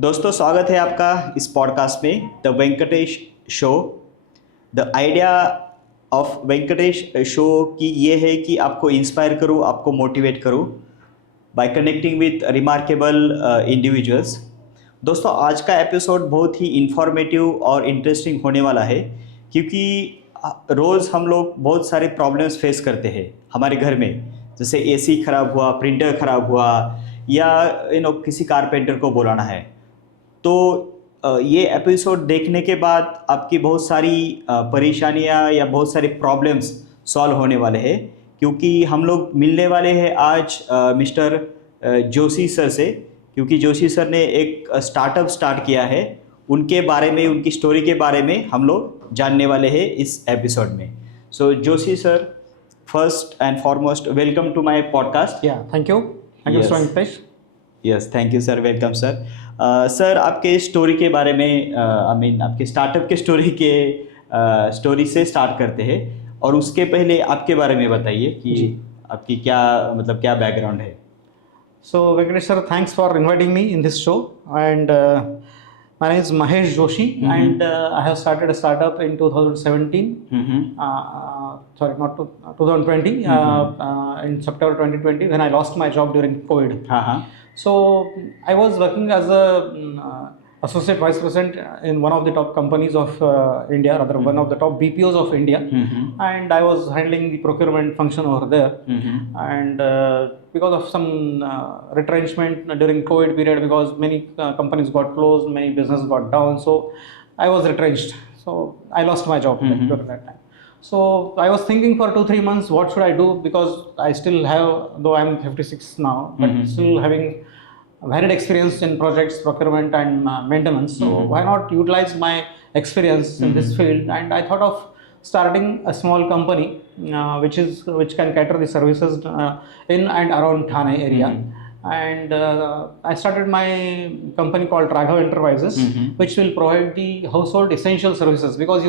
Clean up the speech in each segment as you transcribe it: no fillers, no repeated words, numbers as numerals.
दोस्तों स्वागत है आपका इस पॉडकास्ट में the Venkatesh show. The idea of Venkatesh show की ये है कि आपको इंस्पायर करूँ, आपको मोटिवेट करूँ bye connecting with remarkable individuals. दोस्तों आज का एपिसोड बहुत ही इंफॉर्मेटिव और इंटरेस्टिंग होने वाला है क्योंकि रोज़ हम लोग बहुत सारे प्रॉब्लम्स फेस करते हैं हमारे घर में। जैसे एसी ख़राब हुआ, प्रिंटर ख़राब हुआ, या किसी कारपेंटर को बुलाना है। तो ये एपिसोड देखने के बाद आपकी बहुत सारी परेशानियां या बहुत सारे प्रॉब्लम्स सॉल्व होने वाले हैं क्योंकि हम लोग मिलने वाले हैं आज मिस्टर जोशी सर से, क्योंकि जोशी सर ने एक स्टार्टअप स्टार्ट किया है। उनके बारे में, उनकी स्टोरी के बारे में हम लोग जानने वाले हैं इस एपिसोड में। So Joshi sir, first and foremost welcome to my podcast. Thank you Yes. Mister Venkatesh. Yes, thank you sir, welcome sir. Sir आपके स्टोरी के बारे में, आपके स्टार्टअप के स्टोरी से स्टार्ट करते हैं और उसके पहले आपके बारे में बताइए कि आपकी क्या बैकग्राउंड है। So Venkatesh sir, thanks for inviting me in this show. And my name is Mahesh Joshi, and I have started a startup in 2017. Sorry, not 2020. In September 2020, when I lost my job during COVID. So I was working as a associate vice president in one of the top companies of India, rather one of the top BPOs of India, and I was handling the procurement function over there. And because of some retrenchment during COVID period, because many companies got closed, many business got down, so I was retrenched. So I lost my job during that time. So I was thinking for 2-3 months, what should I do? Because I still have, though I'm 56 now, but still having varied experience in projects, procurement and maintenance. So why not utilize my experience in this field? And I thought of starting a small company which can cater the services in and around Thane area. And I started my company called Raghav Enterprises, which will provide the household essential services, because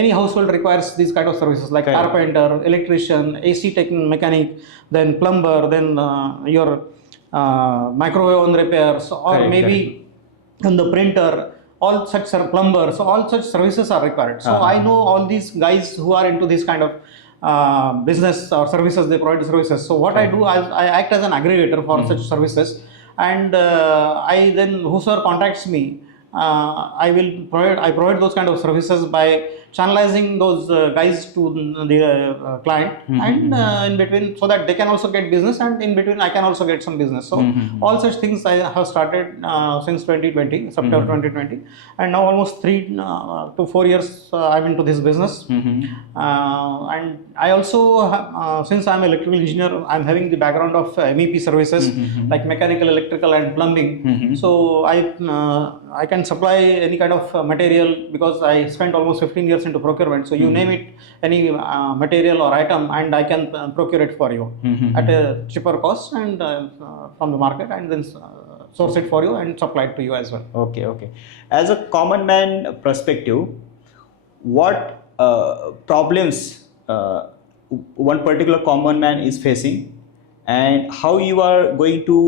any household requires these kind of services like carpenter, electrician, AC mechanic, then plumber, then your microwave on repairs, or maybe on the printer, all such plumbers, so all such services are required. So I know all these guys who are into this kind of business or services, they provide services. So what I do, I act as an aggregator for such services, and I then, whosoever contacts me, I provide those kind of services by channelizing those guys to the client, and in between, so that they can also get business, and in between I can also get some business. So all such things I have started since 2020, September 2020, and now almost 3 to 4 years I'm into this business. And I also since I'm an electrical engineer, I'm having the background of MEP services, like mechanical, electrical and plumbing. So I can supply any kind of material, because I spent almost 15 years into procurement. So you name it, any material or item, and I can procure it for you at a cheaper cost and from the market, and then source it for you and supply it to you as well. Okay. As a common man perspective, what problems one particular common man is facing, and how you are going to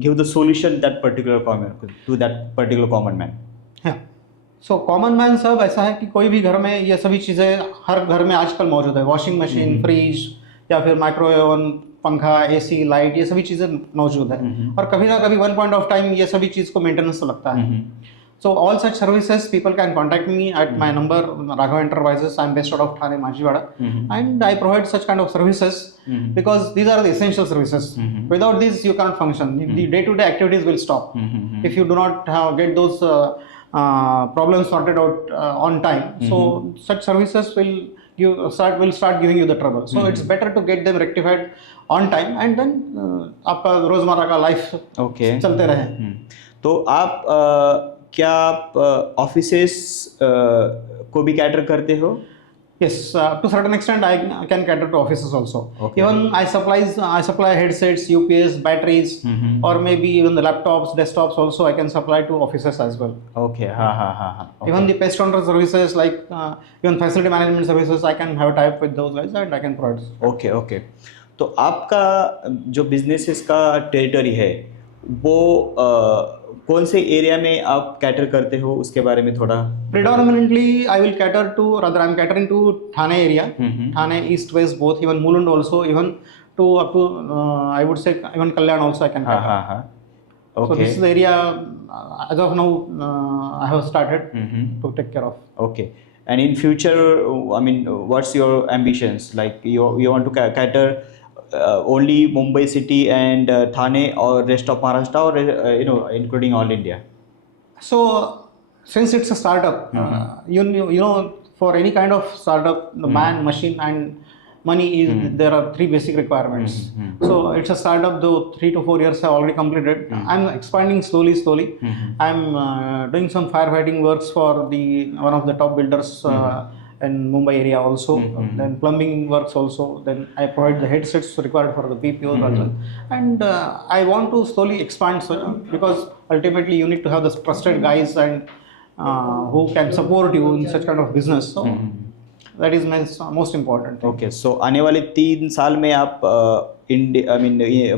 give the solution that particular common man. So common man सब ऐसा है कि कोई भी घर में ये सभी चीज़ें हर घर में आजकल मौजूद है। वॉशिंग मशीन, फ्रिज, या फिर माइक्रोवेव, पंखा, एसी, लाइट, ये सभी चीज़ें मौजूद है। और कभी ना कभी वन पॉइंट ऑफ टाइम ये सभी चीज़ को मेंटेनेंस लगता है। So all such services, people can contact me at my number, Raghav Enterprises. I'm based out of Thane, Majhiwada, and I provide such kind of services because these are the essential services. Without these, you can't function. The day-to-day activities will stop if you do not get those problems sorted out on time. So such services will start giving you the trouble. So it's better to get them rectified on time, and then आपका रोजमर्रा का life चलते रहे। तो आप क्या आप offices को भी कैटर करते हो? Yes, to certain extent I can cater to offices also. Even I supply headsets, UPS, batteries, or maybe even the laptops, desktops also I can supply to offices as well. Okay. Even the pest control services, like even facility management services, I can have a tie-up with those guys and I can provide. Okay. तो आपका जो businesses का territory है वो कौन से area में आप कैटर करते हो उसके बारे में थोड़ा? Predominantly, I will cater to, rather I'm catering to Thane area, Thane East West both, even Mulund also, even to up to I would say even Kalyan also I can हाँ cater. हाँ हाँ. So Okay. this is the area as of now I have started to take care of. Okay. And in future, I mean, what's your ambitions? Like you want to cater only Mumbai city and Thane or rest of Maharashtra, or including all India? So since it's a startup, you know for any kind of startup, the man, machine, and money is there are three basic requirements. So it's a startup, though 3 to 4 years have already completed. I'm expanding slowly. I'm doing some firefighting works for one of the top builders in Mumbai area also. Then plumbing works also. Then I provide the headsets required for the PPOs as well. And I want to slowly expand, because ultimately you need to have the trusted guys and who can support you in such kind of business. So that is most important thing. Okay, so आने वाले 3 साल में आप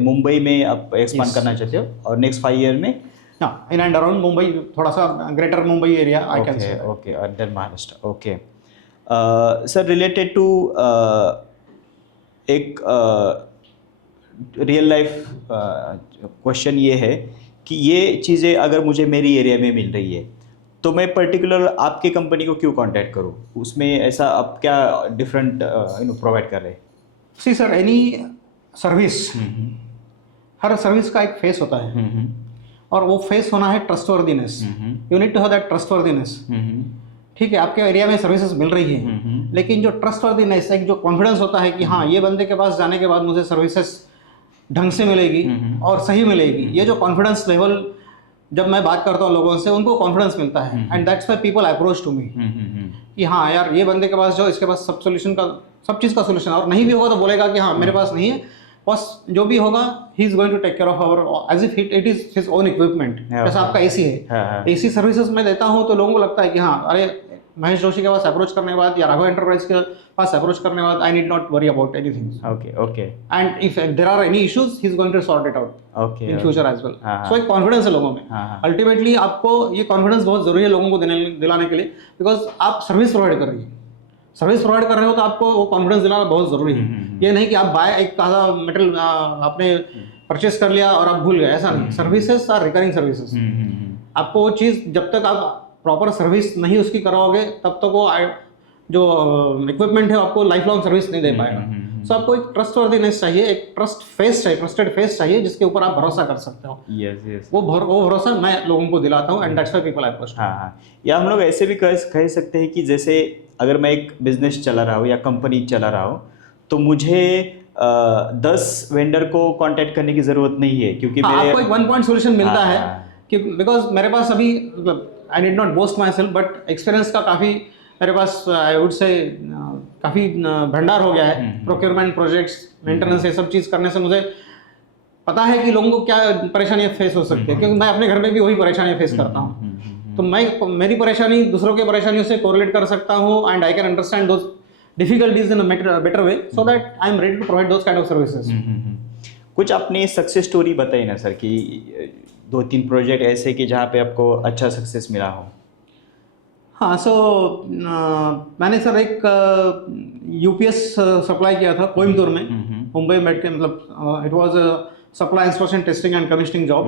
मुंबई में आप expand करना चाहते हो, और नेक्स्ट 5 ईयर में? In and around Mumbai, थोड़ा सा greater Mumbai area I can say. Okay, under Maharashtra. Okay. Sir, related to एक रियल लाइफ क्वेश्चन ये है कि ये चीज़ें अगर मुझे मेरी एरिया में मिल रही है तो मैं पर्टिकुलर आपके कंपनी को क्यों कांटेक्ट करूँ? उसमें ऐसा आप क्या डिफरेंट प्रोवाइड कर रहे हैं? सी सर, एनी सर्विस, हर सर्विस का एक फेस होता है, और वो फेस होना है trustworthiness. You need to have that trustworthiness. ठीक है, आपके एरिया में सर्विसेज मिल रही है, लेकिन जो ट्रस्टवर्दीनेस, एक जो कॉन्फिडेंस होता है कि हाँ ये बंदे के पास जाने के बाद मुझे सर्विसेज ढंग से मिलेगी और सही मिलेगी, ये जो कॉन्फिडेंस लेवल जब मैं बात करता हूँ लोगों से, उनको कॉन्फिडेंस मिलता है. And that's why people approach to me कि हाँ यार ये बंदे के पास जो, इसके पास सब सोल्यूशन का, सब चीज़ का सोल्यूशन, और नहीं भी होगा तो बोलेगा कि हाँ मेरे पास नहीं है, बस जो भी होगा he is going to take care of our as if it is his own equipment. जैसा आपका एसी है, एसी सर्विसेज मैं देता हूँ तो लोगों को लगता है कि हाँ अरे महेश जोशी के पास अप्रोच करने के बाद या राघव एंटरप्राइज के पास अप्रोच करने के बाद I need not worry about anything. Okay. And if there are any issues he is going to sort it out in future as well. So एक कॉन्फिडेंस है लोगों में. अल्टीमेटली आपको ये कॉन्फिडेंस बहुत जरूरी है लोगों को दिलाने के लिए, बिकॉज आप सर्विस प्रोवाइड कर रही है. सर्विस प्रोवाइड कर रहे हो तो आपको वो कॉन्फिडेंस दिलाना बहुत जरूरी है. ये नहीं कि आप एक ताज़ा मटेरियल आपने परचेस कर लिया और आप भूल गए, ऐसा नहीं. Services are recurring services. आपको वो चीज़ जब तक आप प्रॉपर सर्विस नहीं उसकी कराओगे तब तक वो जो इक्विपमेंट है आपको लाइफ लॉन्ग सर्विस नहीं दे पाएगा. सो आपको एक ट्रस्टवर्दीनेस चाहिए, एक ट्रस्टेड फेस चाहिए जिसके ऊपर आप भरोसा कर सकते हो. वो भरोसा मैं लोगों को दिलाता हूँ, and that's why people approach. या हम लोग ऐसे भी कह सकते हैं कि जैसे अगर मैं एक बिजनेस चला रहा हूँ या कंपनी चला रहा हूँ तो मुझे 10 वेंडर को कांटेक्ट करने की ज़रूरत नहीं है, क्योंकि आपको एक 1 पॉइंट सोल्यूशन मिलता है कि बिकॉज मेरे पास अभी, आई need not boast my self, but experience का काफ़ी मेरे पास आई वुड से काफ़ी भंडार हो गया है. प्रोक्योरमेंट, प्रोजेक्ट्स, मेंटेनेंस, ये सब चीज़ करने से मुझे पता है कि लोगों को क्या परेशानियाँ फेस हो सकती है, क्योंकि मैं अपने घर में भी वही परेशानियाँ फेस करता हूँ. तो मैं मेरी परेशानी दूसरों की परेशानियों से कोरिलेट कर सकता हूँ, and I can understand those difficulties in a better way, so that I am ready to provide those kind of services. कुछ अपनी सक्सेस स्टोरी बताइए ना सर, कि 2-3 प्रोजेक्ट ऐसे कि जहाँ पे आपको अच्छा सक्सेस मिला हो. हाँ, सो मैंने सर एक यूपीएस सप्लाई किया था कोयम्बतूर में, मुंबई में, मतलब it was a supply installation testing and commissioning job.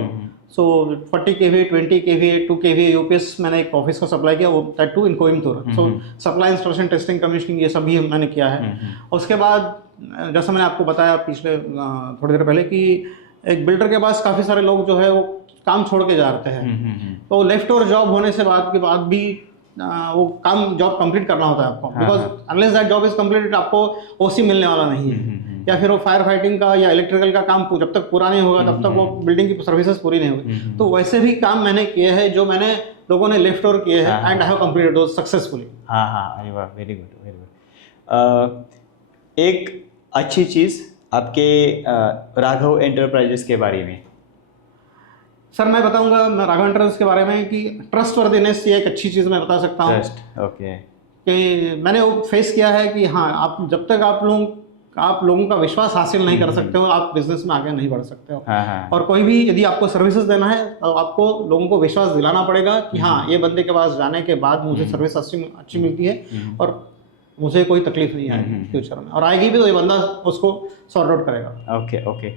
So 40 kVA, 20 kVA, 2 kVA UPS मैंने एक ऑफिस को सप्लाई किया, वो that too in Coimbatore. So supply installation testing commissioning ये सभी मैंने किया है. उसके बाद जैसा मैंने आपको बताया पिछले थोड़ी देर पहले कि एक बिल्डर के पास काफ़ी सारे लोग जो है वो काम छोड़ के जाते हैं, तो लेफ्ट ओवर जॉब होने से बाद भी वो काम जॉब कंप्लीट करना होता है आपको, because unless that job is completed आपको ओसी मिलने वाला नहीं है. या फिर वो फायर फाइटिंग का या इलेक्ट्रिकल का काम जब तक पूरा नहीं होगा तब तक वो बिल्डिंग की सर्विसेज पूरी नहीं होगी. तो वैसे भी काम मैंने किए हैं जो मैंने लोगों ने लेफ्ट ओवर किए हैं, and I have completed those successfully. अरे वाह, वेरी गुड, वेरी गुड. एक अच्छी चीज़ आपके राघव एंटरप्राइजेस के बारे में. सर मैं बताऊंगा राघव एंटरप्राइजेस के बारे में कि ट्रस्टवर्दीनेस ये एक अच्छी चीज़ मैं बता सकता हूँ. ओके. कि मैंने वो फेस किया है कि हाँ आप जब तक आप लोग आप लोगों का विश्वास हासिल नहीं कर सकते हो, आप बिजनेस में आगे नहीं बढ़ सकते हो। हाँ हाँ और कोई भी यदि आपको सर्विसेज देना है तो आपको लोगों को विश्वास दिलाना पड़ेगा कि हाँ, ये बंदे के पास जाने के बाद मुझे सर्विस अच्छी मिलती है और मुझे कोई तकलीफ नहीं आएगी फ्यूचर में, और आएगी भी तो ये बंदा उसको सॉर्ट आउट करेगा। Okay okay.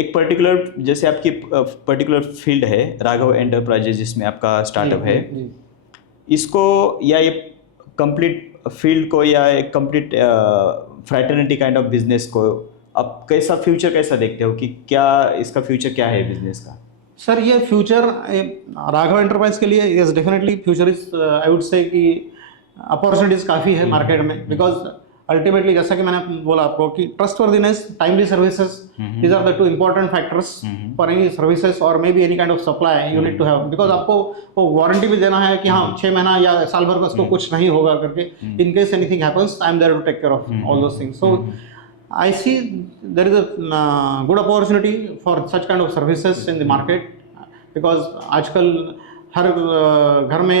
एक पर्टिकुलर, जैसे आपकी पर्टिकुलर फील्ड है राघव एंटरप्राइजेज जिसमें आपका स्टार्टअप है, जी। इसको या ये कंप्लीट फील्ड को या एक complete fraternity kind of business को आप कैसा फ्यूचर कैसा देखते हो कि क्या इसका फ्यूचर क्या है बिजनेस का? सर ये फ्यूचर राघव एंटरप्राइज के लिए yes definitely future is, I would say कि अपॉर्चुनिटीज काफ़ी है मार्केट में, बिकॉज अल्टीमेटली जैसा कि मैंने बोला आपको कि trustworthiness, timely services, these are the two important factors for any services or may be any kind of supply you need to have, because आपको वो वारंटी भी देना है कि हाँ 6 महीना या साल भर का उसको कुछ नहीं होगा करके, in case anything happens I am there to take care of all those things. So I see there is a good opportunity for such kind of services in the market, because आजकल हर घर में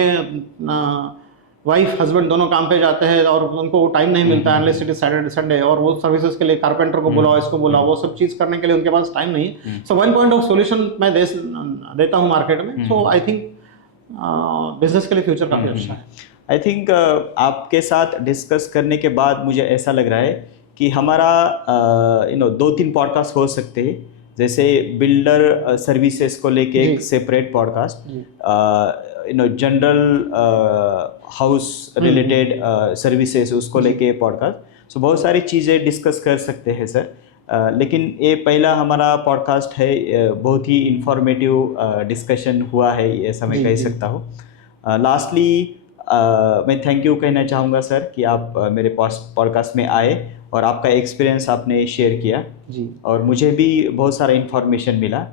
wife husband दोनों काम पे जाते हैं और उनको टाइम नहीं मिलता है unless it is Saturday Sunday, और वो सर्विसेज के लिए कारपेंटर को बुलाओ, इसको बुलाओ, वो सब चीज़ करने के लिए उनके पास टाइम नहीं है। So one point of solution मैं देता हूँ मार्केट में। सो आई थिंक बिजनेस के लिए फ्यूचर काफ़ी अच्छा है। आई थिंक आपके साथ डिस्कस करने के बाद मुझे ऐसा लग रहा है कि हमारा 2-3 पॉडकास्ट हो सकते हैं, जैसे बिल्डर सर्विसेज को लेके एक separate podcast, general house related services उसको लेके पॉडकास्ट। सो बहुत सारी चीज़ें डिस्कस कर सकते हैं सर। लेकिन ये पहला हमारा पॉडकास्ट है, बहुत ही इंफॉर्मेटिव डिस्कशन हुआ है ऐसा मैं कह सकता हूँ। लास्टली मैं थैंक यू कहना चाहूँगा सर कि आप मेरे पॉडकास्ट में आए और आपका एक्सपीरियंस आपने शेयर किया जी, और मुझे भी बहुत सारा इन्फॉर्मेशन मिला।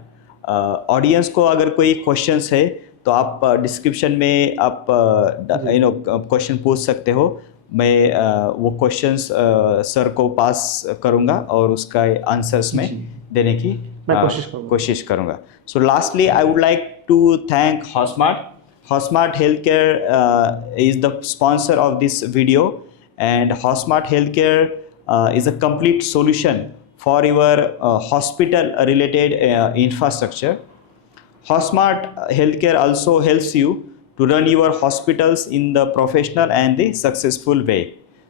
ऑडियंस को अगर कोई क्वेश्चंस है तो आप डिस्क्रिप्शन में आप क्वेश्चन पूछ सकते हो, मैं वो क्वेश्चंस सर को पास करूँगा और उसका आंसर्स में देने की मैं कोशिश करूँगा। So lastly I would like to thank Hosmart. Hosmart Healthcare is the sponsor of this video, and Hosmart Healthcare is a complete solution for your hospital related infrastructure. Hosmart Healthcare also helps you to run your hospitals in the professional and the successful way.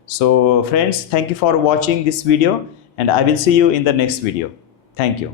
So friends, thank you for watching this video, and I will see you in the next video. Thank you.